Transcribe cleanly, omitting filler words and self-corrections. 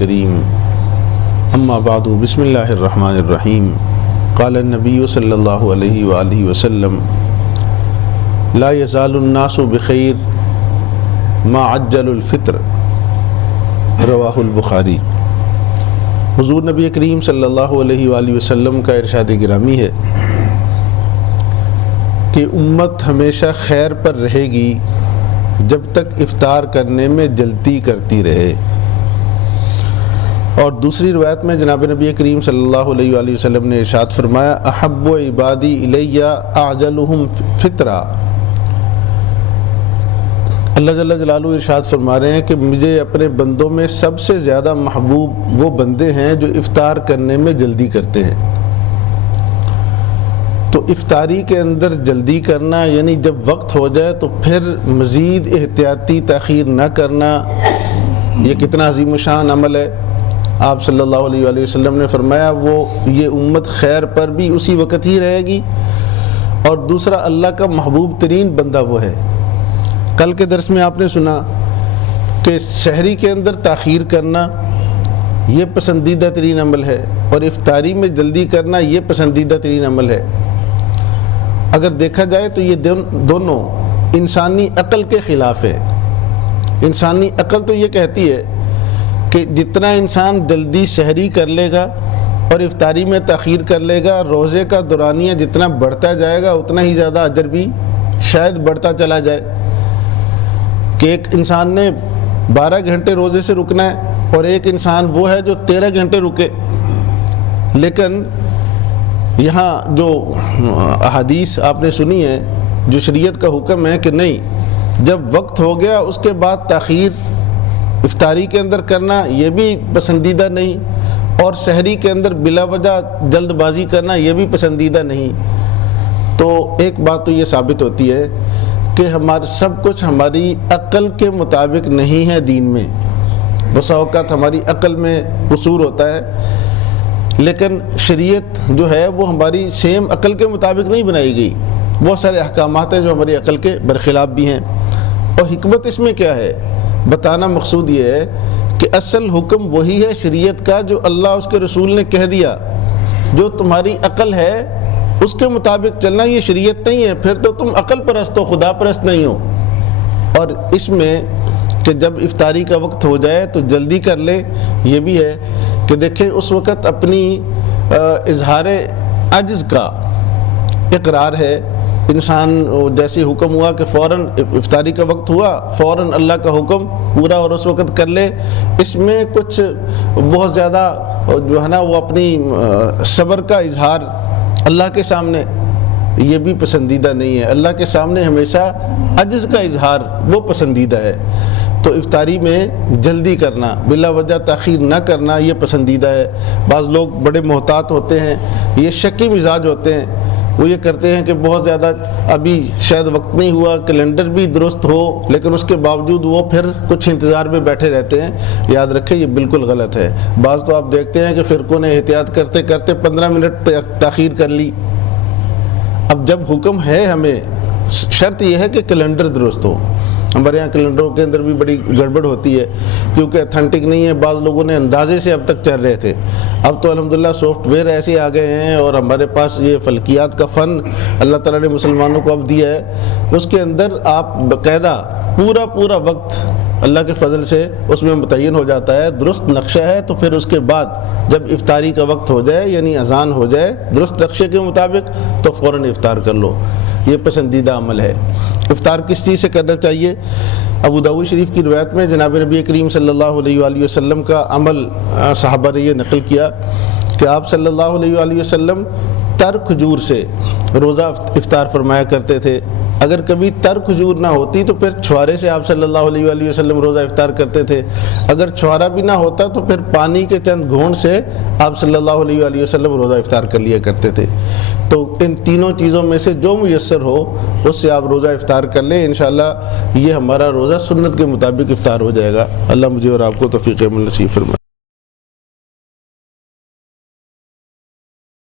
کریم اما بعد بسم اللہ الرحمن الرحیم قال النبی صلی اللہ علیہ وآلہ وسلم لا یزال الناس بخیر ما عجل الفطر رواہ البخاری۔ حضور نبی کریم صلی اللہ علیہ وآلہ وسلم کا ارشاد گرامی ہے کہ امت ہمیشہ خیر پر رہے گی جب تک افطار کرنے میں جلدی کرتی رہے۔ اور دوسری روایت میں جناب نبی کریم صلی اللہ علیہ وآلہ وسلم نے ارشاد فرمایا احب عبادی الی اعجلہم فطرا۔ اللہ جل جلالہ ارشاد فرما رہے ہیں کہ مجھے اپنے بندوں میں سب سے زیادہ محبوب وہ بندے ہیں جو افطار کرنے میں جلدی کرتے ہیں۔ تو افطاری کے اندر جلدی کرنا یعنی جب وقت ہو جائے تو پھر مزید احتیاطی تاخیر نہ کرنا، یہ کتنا عظیم الشان عمل ہے۔ آپ صلی اللہ علیہ وآلہ وسلم نے فرمایا یہ امت خیر پر بھی اسی وقت ہی رہے گی، اور دوسرا اللہ کا محبوب ترین بندہ وہ ہے۔ کل کے درس میں آپ نے سنا کہ سحری کے اندر تاخیر کرنا یہ پسندیدہ ترین عمل ہے، اور افطاری میں جلدی کرنا یہ پسندیدہ ترین عمل ہے۔ اگر دیکھا جائے تو یہ دونوں انسانی عقل کے خلاف ہے۔ انسانی عقل تو یہ کہتی ہے کہ جتنا انسان جلدی سحری کر لے گا اور افطاری میں تاخیر کر لے گا، روزے کا دورانیہ جتنا بڑھتا جائے گا اتنا ہی زیادہ اجر بھی شاید بڑھتا چلا جائے۔ کہ ایک انسان نے 12 گھنٹے روزے سے رکنا ہے اور ایک انسان وہ ہے جو 13 گھنٹے رکے، لیکن یہاں جو احادیث آپ نے سنی ہے، جو شریعت کا حکم ہے کہ نہیں، جب وقت ہو گیا اس کے بعد تاخیر افطاری کے اندر کرنا یہ بھی پسندیدہ نہیں، اور سحری کے اندر بلا وجہ جلد بازی کرنا یہ بھی پسندیدہ نہیں۔ تو ایک بات تو یہ ثابت ہوتی ہے کہ سب کچھ ہماری عقل کے مطابق نہیں ہے دین میں۔ بسا اوقات ہماری عقل میں قصور ہوتا ہے، لیکن شریعت جو ہے وہ ہماری سیم عقل کے مطابق نہیں بنائی گئی۔ بہت سارے احکامات ہیں جو ہماری عقل کے برخلاف بھی ہیں، اور حکمت اس میں کیا ہے؟ بتانا مقصود یہ ہے کہ اصل حکم وہی ہے شریعت کا جو اللہ اس کے رسول نے کہہ دیا۔ جو تمہاری عقل ہے اس کے مطابق چلنا یہ شریعت نہیں ہے، پھر تو تم عقل پرست ہو، خدا پرست نہیں ہو۔ اور اس میں کہ جب افطاری کا وقت ہو جائے تو جلدی کر لے، یہ بھی ہے کہ دیکھیں اس وقت اپنی اظہار عجز کا اقرار ہے۔ انسان جیسے حکم ہوا کہ فوراً افطاری کا وقت ہوا، فوراً اللہ کا حکم پورا اور اس وقت کر لے، اس میں کچھ بہت زیادہ جو ہے نا وہ اپنی صبر کا اظہار اللہ کے سامنے یہ بھی پسندیدہ نہیں ہے۔ اللہ کے سامنے ہمیشہ عجز کا اظہار وہ پسندیدہ ہے۔ تو افطاری میں جلدی کرنا، بلا وجہ تاخیر نہ کرنا یہ پسندیدہ ہے۔ بعض لوگ بڑے محتاط ہوتے ہیں، یہ شکی مزاج ہوتے ہیں، وہ یہ کرتے ہیں کہ بہت زیادہ ابھی شاید وقت نہیں ہوا، کیلنڈر بھی درست ہو، لیکن اس کے باوجود وہ پھر کچھ انتظار میں بیٹھے رہتے ہیں۔ یاد رکھیں یہ بالکل غلط ہے۔ بعض تو آپ دیکھتے ہیں کہ فرقوں نے احتیاط کرتے کرتے 15 منٹ تاخیر کر لی۔ اب جب حکم ہے ہمیں، شرط یہ ہے کہ کیلنڈر درست ہو۔ ہمارے یہاں کیلنڈروں کے اندر بھی بڑی گڑبڑ ہوتی ہے کیونکہ اتھینٹک نہیں ہے، بعض لوگوں نے اندازے سے اب تک چل رہے تھے۔ اب تو الحمدللہ سافٹ ویئر ایسے آ گئے ہیں، اور ہمارے پاس یہ فلکیات کا فن اللہ تعالیٰ نے مسلمانوں کو اب دیا ہے، اس کے اندر آپ باقاعدہ پورا وقت اللہ کے فضل سے اس میں متعین ہو جاتا ہے، درست نقشہ ہے۔ تو پھر اس کے بعد جب افطاری کا وقت ہو جائے یعنی اذان ہو جائے درست نقشے کے مطابق تو فوراً افطار کر لو، یہ پسندیدہ عمل ہے۔ افطار کس چیز سے کرنا چاہیے؟ ابو داؤد شریف کی روایت میں جناب نبی کریم صلی اللہ علیہ وآلہ وسلم کا عمل صحابہ نے یہ نقل کیا کہ آپ صلی اللہ علیہ وآلہ وسلم تر کھجور سے روزہ افطار فرمایا کرتے تھے۔ اگر کبھی تر کھجور نہ ہوتی تو پھر چھوارے سے آپ صلی اللہ علیہ وآلہ وسلم روزہ افطار کرتے تھے۔ اگر چھوارا بھی نہ ہوتا تو پھر پانی کے چند گھونٹ سے آپ صلی اللہ علیہ وآلہ وسلم روزہ افطار کر لیا کرتے تھے۔ تو ان تینوں چیزوں میں سے جو میسر ہو اس سے آپ روزہ افطار کر لیں، انشاءاللہ یہ ہمارا روزہ سنت کے مطابق افطار ہو جائے گا۔ اللہ مجھے اور آپ کو توفیق عمل نصیب فرمائے۔